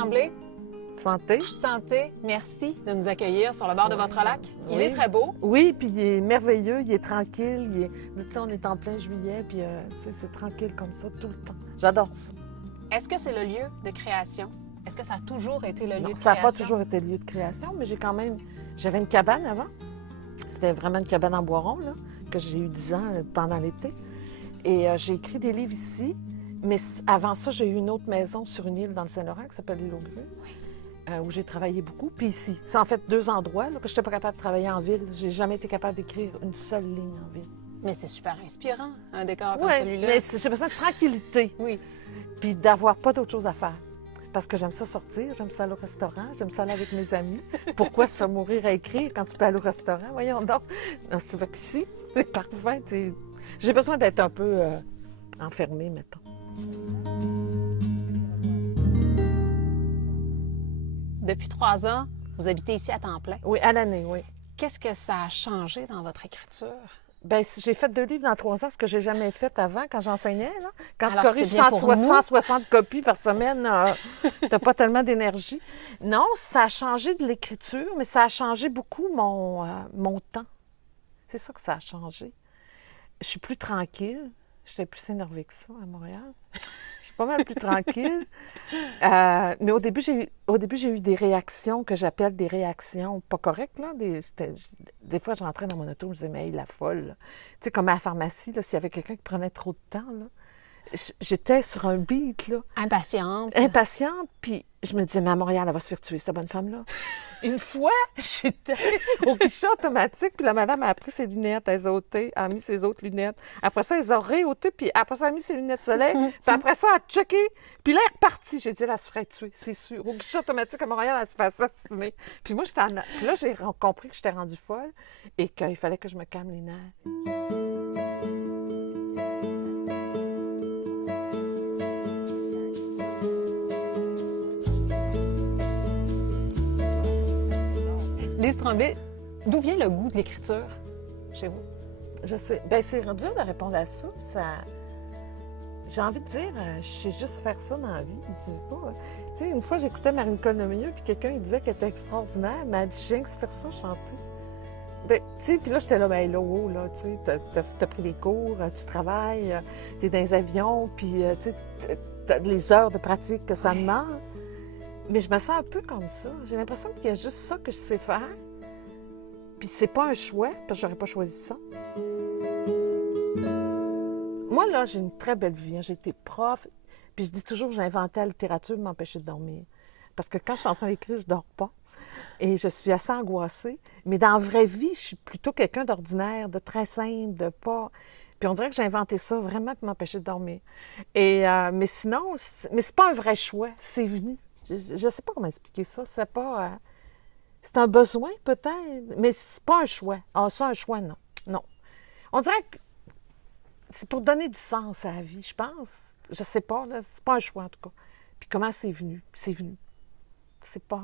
Tremblay, Santé. santé, merci de nous accueillir sur le bord de votre lac. Il est très beau. Oui, puis il est merveilleux, il est tranquille. Tu sais, on est en plein juillet, puis tu sais, c'est tranquille comme ça tout le temps. J'adore ça. Est-ce que c'est le lieu de création? Est-ce que ça a toujours été le lieu Non, de ça n'a création? pas toujours été le lieu de création, mais j'avais une cabane avant. C'était vraiment une cabane en bois rond, là, que j'ai eu 10 ans pendant l'été. Et j'ai écrit des livres ici. Mais avant ça, j'ai eu une autre maison sur une île dans le Saint-Laurent qui s'appelle l'île aux Grues, où j'ai travaillé beaucoup. Puis ici, c'est en fait 2 endroits, là, parce que je n'étais pas capable de travailler en ville. J'ai jamais été capable d'écrire une seule ligne en ville. Mais c'est super inspirant, un décor comme Oui, celui-là. mais j'ai besoin de tranquillité. Oui. Puis d'avoir pas d'autre chose à faire. Parce que j'aime ça sortir, j'aime ça aller au restaurant, j'aime ça aller avec mes amis. Pourquoi se faire mourir à écrire quand tu peux aller au restaurant? Voyons donc. C'est vrai qu'ici, c'est parfait. J'ai besoin d'être un peu enfermée, mettons. Depuis 3 ans, vous habitez ici à temps plein. Oui, à l'année, oui. Qu'est-ce que ça a changé dans votre écriture? Bien, j'ai fait 2 livres dans 3 ans, ce que j'ai jamais fait avant quand j'enseignais. Là. Quand Alors, tu corriges c'est bien pour 160 copies par semaine, tu n'as pas tellement d'énergie. Non, ça a changé de l'écriture, mais ça a changé beaucoup mon temps. C'est ça que ça a changé. Je suis plus tranquille. J'étais plus énervée que ça à Montréal. Je suis pas mal plus tranquille. Mais au début, j'ai eu des réactions que j'appelle des réactions pas correctes. Là. Des fois, je rentrais dans mon auto, je me disais, mais hey, la folle. Là. Tu sais, comme à la pharmacie, là, s'il y avait quelqu'un qui prenait trop de temps, là, j'étais sur un beat, là. Impatiente. Impatiente, puis je me disais, mais à Montréal, elle va se faire tuer, cette bonne femme-là. Une fois, j'étais au guichet automatique, puis la madame a pris ses lunettes, elle a mis ses autres lunettes. Après ça, elle a réôté, puis après ça, elle a mis ses lunettes de soleil, puis après ça, elle a checké, puis là, elle est repartie. J'ai dit, elle se ferait tuer, c'est sûr. Au guichet automatique à Montréal, elle se fait assassiner. Puis moi, puis là, j'ai compris que j'étais rendue folle et qu'il fallait que je me calme les nerfs. Lise Tremblay, d'où vient le goût de l'écriture chez vous? Je sais. Bien, c'est dur de répondre à ça. J'ai envie de dire, je sais juste faire ça dans la vie. Je sais pas. Tu sais, une fois, j'écoutais Marie-Nicole Lemieux, puis quelqu'un, il disait qu'elle était extraordinaire. Elle m'a dit, je viens que faire ça, chanter. Bien, tu sais, puis là, j'étais là, ben là, oh, là, tu sais, t'as pris des cours, tu travailles, t'es dans les avions, puis, tu sais, t'as les heures de pratique que ça demande. Mais je me sens un peu comme ça. J'ai l'impression qu'il y a juste ça que je sais faire. Puis c'est pas un choix, parce que j'aurais pas choisi ça. Moi, là, j'ai une très belle vie. Hein. J'ai été prof, puis je dis toujours que j'ai inventé la littérature pour m'empêcher de dormir. Parce que quand je suis en train d'écrire, je dors pas. Et je suis assez angoissée. Mais dans la vraie vie, je suis plutôt quelqu'un d'ordinaire, de très simple, de pas... Puis on dirait que j'ai inventé ça vraiment pour m'empêcher de dormir. Mais sinon, c'est pas un vrai choix. C'est venu. Je ne sais pas comment expliquer ça. C'est pas... c'est un besoin, peut-être, mais c'est pas un choix. Ah, ça, un choix, non. Non. On dirait que c'est pour donner du sens à la vie, je pense. Je sais pas, là. C'est pas un choix, en tout cas. Puis comment c'est venu? C'est venu. C'est pas...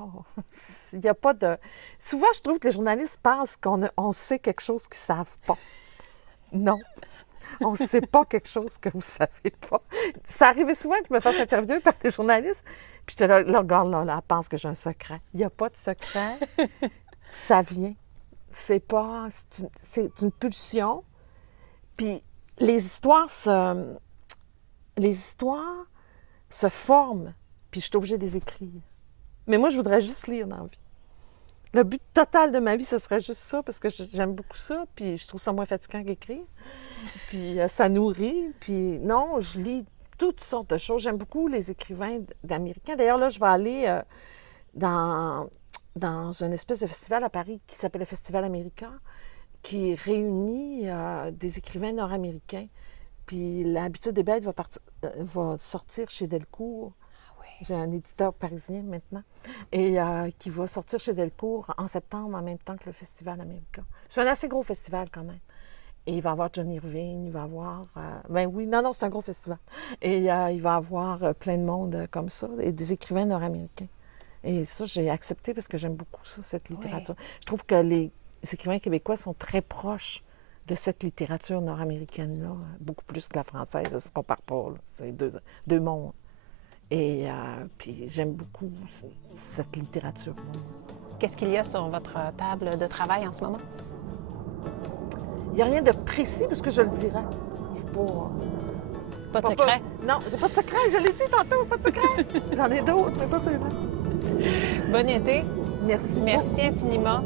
Il n'y a pas de... Souvent, je trouve que les journalistes pensent qu'on sait quelque chose qu'ils ne savent pas. Non. On ne sait pas quelque chose que vous ne savez pas. Ça arrivait souvent que je me fasse interviewer par des journalistes, puis j'étais là, le gars, là, elle pense que j'ai un secret. Il n'y a pas de secret. Ça vient. C'est pas... C'est une pulsion. Puis les histoires se forment, puis je suis obligée de les écrire. Mais moi, je voudrais juste lire dans la vie. Le but total de ma vie, ce serait juste ça, parce que j'aime beaucoup ça, puis je trouve ça moins fatigant qu'écrire. Puis ça nourrit. Puis non, je lis toutes sortes de choses. J'aime beaucoup les écrivains d'Américains. D'ailleurs, là, je vais aller dans une espèce de festival à Paris qui s'appelle le Festival américain, qui réunit des écrivains nord-américains. Puis l'Habitude des bêtes va sortir chez Delcourt. J'ai un éditeur parisien maintenant, et qui va sortir chez Delcourt en septembre en même temps que le Festival américain. C'est un assez gros festival quand même. Et il va y avoir John Irving, il va y avoir... ben oui, non, c'est un gros festival. Et il va y avoir plein de monde comme ça, et des écrivains nord-américains. Et ça, j'ai accepté parce que j'aime beaucoup ça, cette littérature. Oui. Je trouve que les écrivains québécois sont très proches de cette littérature nord-américaine-là, beaucoup plus que la française, ça ne se compare pas. C'est deux mondes. Et puis j'aime beaucoup cette littérature. Qu'est-ce qu'il y a sur votre table de travail en ce moment? Il n'y a rien de précis parce que je le dirais. Je suis Pas de secret? Non, j'ai pas de secret. Je l'ai dit tantôt, pas de secret. J'en ai d'autres, mais pas celui-là. Bon été. Merci. Merci infiniment.